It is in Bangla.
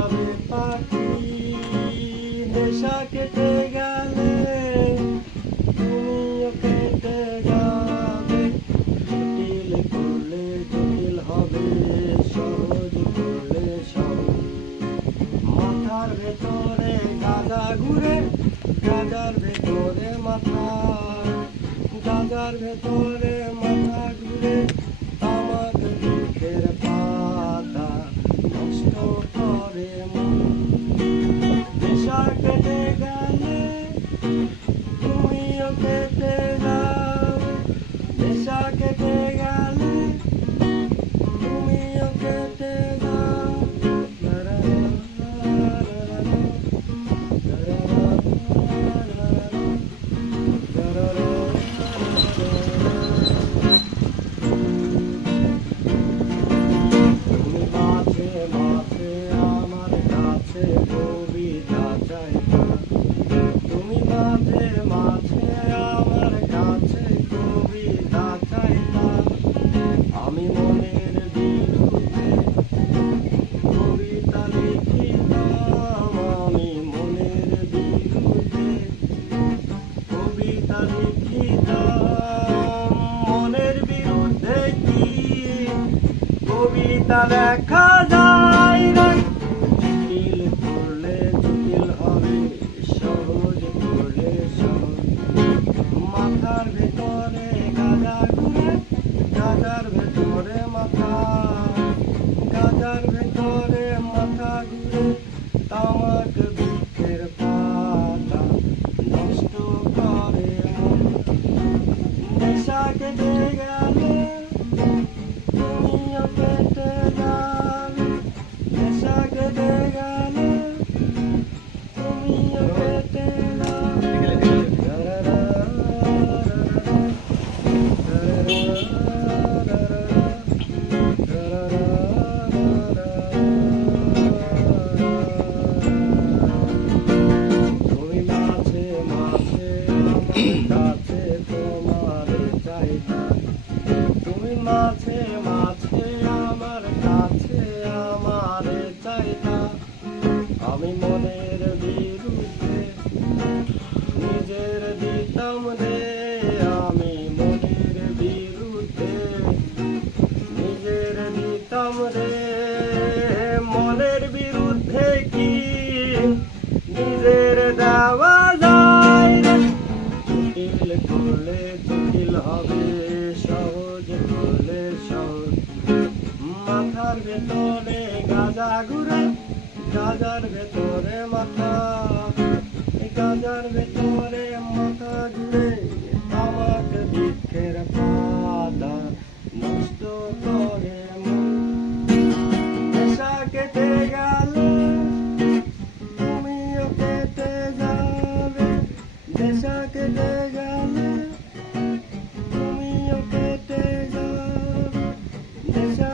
যাবে পাখি, নেশা কেটে গেলে তুমিও কেটে যাবে। জটিল করলে জটিল হবে, সহজ করলে সহজ। মাথার ভেতরে গাঁজা ঘুরে, গাঁজার ভেতরে মাথা, গাঁজার ভেতরে মাথা ঘুরে। তামাক বৃক্ষের পাতা নষ্ট করে মন। নেশা কেটে গেলে তুমিও কেটে যাবে। নেশা কেটে গেলে তুমিও কেটে কবিতা চাইতা। তুমি মাঝে মাঝে আমার কাছে কবিতা চাইতা। আমি মনের বিরুদ্ধে কবিতা লিখিতাম, আমি মনের বিরুদ্ধে কবিতা লিখিতাম। মনের বিরুদ্ধে কি কবিতা লেখা যায় না? জটিল করলে জটিল হবে, সহজ করলে সহজ। মাথার ভেতরে গাঁজা ঘুরে, গাঁজার ভেতরে মাথা, গাঁজার ভেতরে মাথা ঘুরে। তামাক বৃক্ষের পাতা নষ্ট করে মন। নেশা কেটে গেলে তুমিও কেটে যাবে। নেশা কেটে গেলে তুমিও কেটে তুমি মাঝে মাঝে কাছে তোমার চাইতা। তুমি মাঝে মাঝে আমার কাছে আমার চাইতা। আমি মনের বিরুদ্ধে নিজের দিতাম রে, আমি মনের বিরুদ্ধে নিজের দিতাম রে। মনের বিরুদ্ধে কি নিজের দেওয়া যায় রে? জটিল করলে জটিল হবে, সহজ করলে সহজ। মাথার ভেতরে গাঁজা ঘুরে, গাঁজার ভেতরে মাথা, গাঁজার ভেতরে মাথা ঘুরে। তামাক বৃক্ষের পাতা নষ্ট করে মন। নেশা কেটে গেলে তুমিও কেটে যাবে। নেশা কেটে গেলে তুমিও কেটে যাবে। নেশা